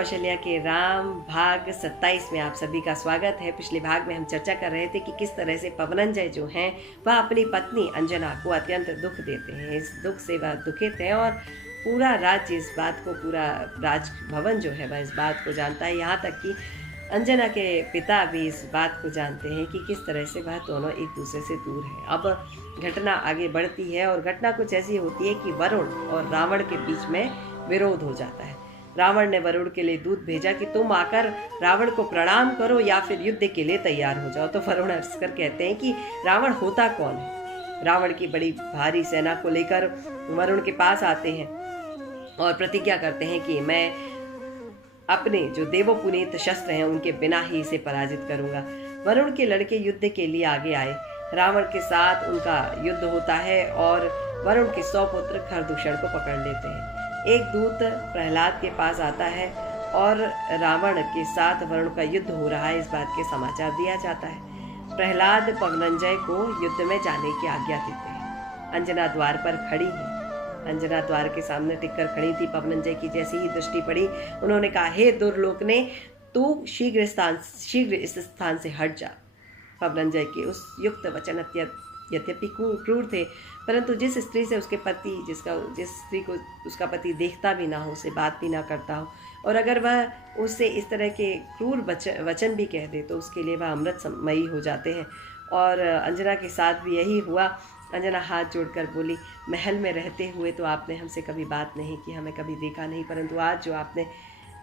कौशल्या के राम भाग 27 में आप सभी का स्वागत है। पिछले भाग में हम चर्चा कर रहे थे कि किस तरह से पवनंजय जो हैं वह अपनी पत्नी अंजना को अत्यंत दुख देते हैं। इस दुख से वह दुखित है और पूरा राज्य इस बात को, पूरा राजभवन जो है वह इस बात को जानता है। यहाँ तक कि अंजना के पिता भी इस बात को जानते हैं कि किस तरह से वह दोनों एक दूसरे से दूर हैं। अब घटना आगे बढ़ती है और घटना कुछ ऐसी होती है कि वरुण और रावण के बीच में विरोध हो जाता है। रावण ने वरुण के लिए दूत भेजा कि तुम आकर रावण को प्रणाम करो या फिर युद्ध के लिए तैयार हो जाओ। तो वरुण हंसकर कहते हैं कि रावण होता कौन है। रावण की बड़ी भारी सेना को लेकर वरुण के पास आते हैं और प्रतिज्ञा करते हैं कि मैं अपने जो देवोपुनीत शस्त्र हैं उनके बिना ही इसे पराजित करूंगा। वरुण के लड़के युद्ध के लिए आगे आए। रावण के साथ उनका युद्ध होता है और वरुण के 100 पुत्र खरदूषण को पकड़ लेते हैं। एक दूत प्रहलाद के पास आता है और रावण के साथ वरुण का युद्ध हो रहा है इस बात के समाचार दिया जाता है। प्रहलाद पवनंजय को युद्ध में जाने की आज्ञा देते हैं। अंजना द्वार पर खड़ी है। अंजना द्वार के सामने टिककर खड़ी थी। पवनंजय की जैसी ही दृष्टि पड़ी, उन्होंने कहा, हे दुर्लोकने, तू शीघ्र इस स्थान से हट जा। पवनंजय के उस युक्त वचन यद्यपि क्रूर थे, परंतु जिस स्त्री से उसके पति जिस स्त्री को उसका पति देखता भी ना हो, उससे बात भी ना करता हो, और अगर वह उससे इस तरह के क्रूर वचन भी कह दे तो उसके लिए वह अमृतमयी हो जाते हैं। और अंजना के साथ भी यही हुआ। अंजना हाथ जोड़कर बोली, महल में रहते हुए तो आपने हमसे कभी बात नहीं की, हमें कभी देखा नहीं, परंतु आज जो आपने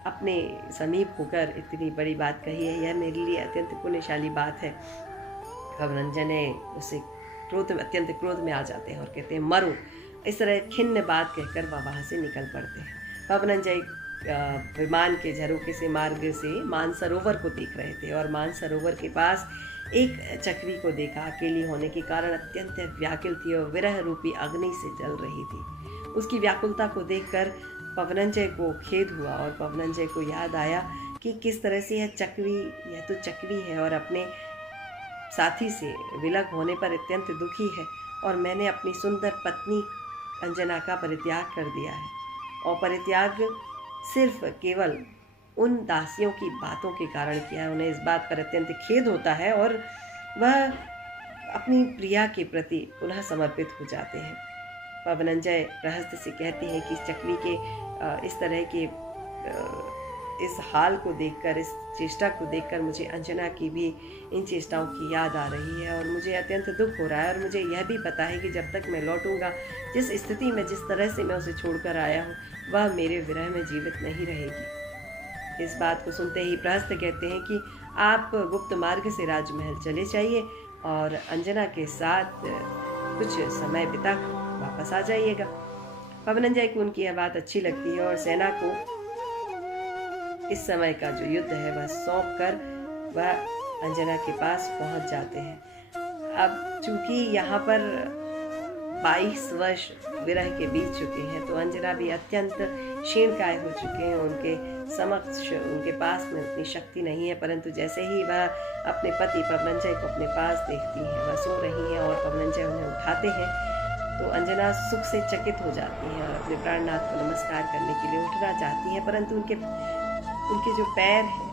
अपने समीप होकर इतनी बड़ी बात कही है, यह मेरे लिए अत्यंत पुण्यशाली बात है। पवनंजय ने उसे अत्यंत क्रोध में आ जाते हैं और कहते हैं, मरो। इस तरह खिन्न बात कहकर वह वहाँ से निकल पड़ते हैं। पवनंजय विमान के झरोखे से मार्ग से मानसरोवर को देख रहे थे और मानसरोवर के पास एक चक्री को देखा। अकेली होने के कारण अत्यंत व्याकुल थी और विरह रूपी अग्नि से जल रही थी। उसकी व्याकुलता को देखकर पवनंजय को खेद हुआ और पवनंजय को याद आया कि किस तरह से यह तो चक्री है और अपने साथी से विलग होने पर अत्यंत दुखी है, और मैंने अपनी सुंदर पत्नी अंजना का परित्याग कर दिया है। और परित्याग सिर्फ केवल उन दासियों की बातों के कारण किया है। उन्हें इस बात पर अत्यंत खेद होता है और वह अपनी प्रिया के प्रति पुनः समर्पित हो जाते हैं। पवनंजय रहस्य से कहते हैं कि इस चक्री के इस तरह के इस हाल को देखकर, इस चेष्टा को देखकर मुझे अंजना की भी इन चेष्टाओं की याद आ रही है और मुझे अत्यंत दुख हो रहा है। और मुझे यह भी पता है कि जब तक मैं लौटूंगा, जिस स्थिति में, जिस तरह से मैं उसे छोड़कर आया हूँ, वह मेरे विरह में जीवित नहीं रहेगी। इस बात को सुनते ही प्रहस्त कहते हैं कि आप गुप्त मार्ग से राजमहल चले जाइए और अंजना के साथ कुछ समय बिता वापस आ जाइएगा। पवनंजय को उनकी यह बात अच्छी लगती है और सेना को इस समय का जो युद्ध है वह सौंप कर वह अंजना के पास पहुंच जाते हैं। अब चूंकि यहाँ पर 22 वर्ष विरह के बीत चुके हैं तो अंजना भी अत्यंत क्षीणकाय हो चुके हैं। उनके समक्ष, उनके पास में उतनी शक्ति नहीं है, परंतु जैसे ही वह अपने पति पवनंजय को अपने पास देखती हैं, वह सो रही हैं और पवनंजय उन्हें उठाते हैं, तो अंजना सुख से चकित हो जाती हैं और अपने प्राणनाथ को नमस्कार करने के लिए उठना चाहती हैं, परंतु उनके जो पैर हैं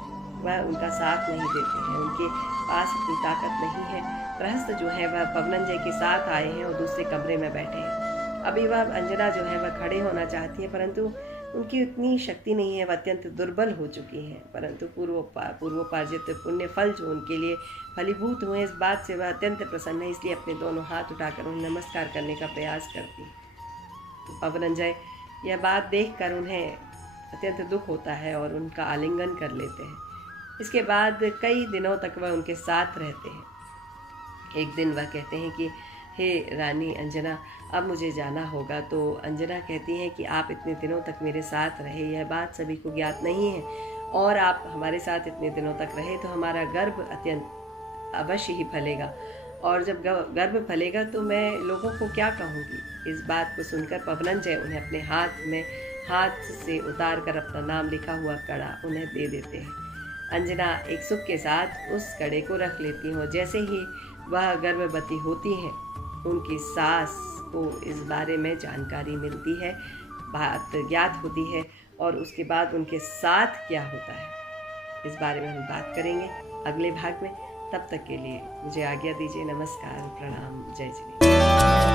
वह उनका साथ नहीं देते हैं। उनके पास इतनी ताकत नहीं है। प्रहस्त जो है वह पवनंजय के साथ आए हैं और दूसरे कमरे में बैठे हैं। अभी वह अंजना जो है वह खड़े होना चाहती है, परंतु उनकी उतनी शक्ति नहीं है, वह अत्यंत दुर्बल हो चुकी हैं। परंतु पूर्वोपार्जित पुण्य फल जो उनके लिए फलीभूत हुए, इस बात से वह अत्यंत प्रसन्न है, इसलिए अपने दोनों हाथ उठाकर उन्हें नमस्कार करने का प्रयास करती है। तो पवनंजय यह बात देखकर उन्हें अत्यंत दुख होता है और उनका आलिंगन कर लेते हैं। इसके बाद कई दिनों तक वह उनके साथ रहते हैं। एक दिन वह कहते हैं कि हे रानी अंजना, अब मुझे जाना होगा। तो अंजना कहती है कि आप इतने दिनों तक मेरे साथ रहे, यह बात सभी को ज्ञात नहीं है, और आप हमारे साथ इतने दिनों तक रहे तो हमारा गर्भ अत्यंत अवश्य ही फलेगा, और जब गर्भ फलेगा तो मैं लोगों को क्या कहूँगी। इस बात को सुनकर पवनंजय उन्हें अपने हाथ से उतार कर अपना नाम लिखा हुआ कड़ा उन्हें दे देते हैं। अंजना एक सुख के साथ उस कड़े को रख लेती हैं और जैसे ही वह गर्भवती होती हैं, उनकी सास को इस बारे में जानकारी मिलती है। बात ज्ञात होती है और उसके बाद उनके साथ क्या होता है, इस बारे में हम बात करेंगे अगले भाग में। तब तक के लिए मुझे आज्ञा दीजिए। नमस्कार, प्रणाम, जय श्री।